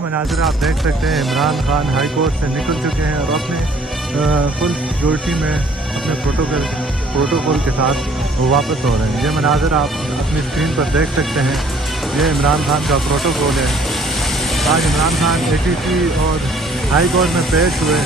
मनाजिर आप देख सकते हैं। इमरान खान हाई कोर्ट से निकल चुके हैं और अपने फुल सिक्योरिटी में अपने प्रोटोकॉल के साथ वो वापस हो रहे हैं। ये मनाजिर आप अपनी स्क्रीन पर देख सकते हैं। ये इमरान खान का प्रोटोकॉल है। आज इमरान खान ATC और हाई कोर्ट में पेश हुए।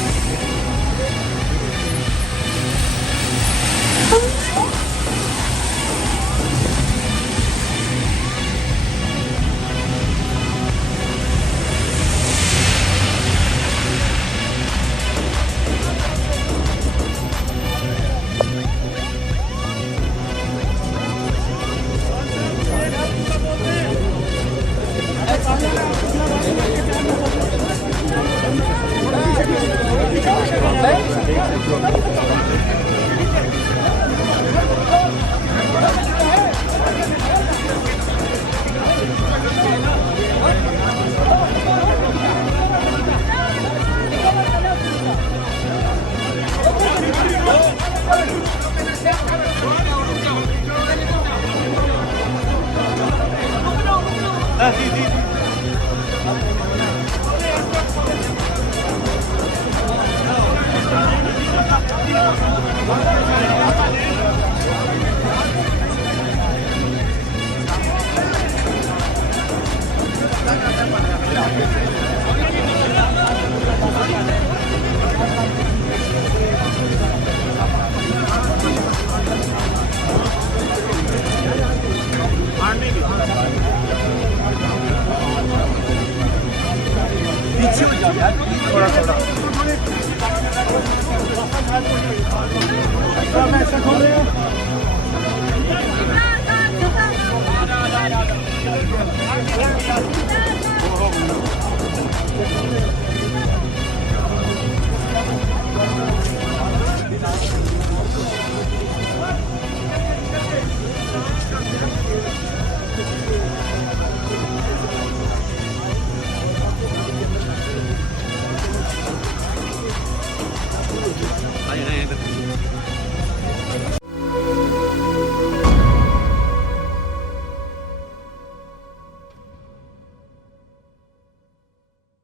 थोड़ा मैं ऐसा खोल रही हूँ।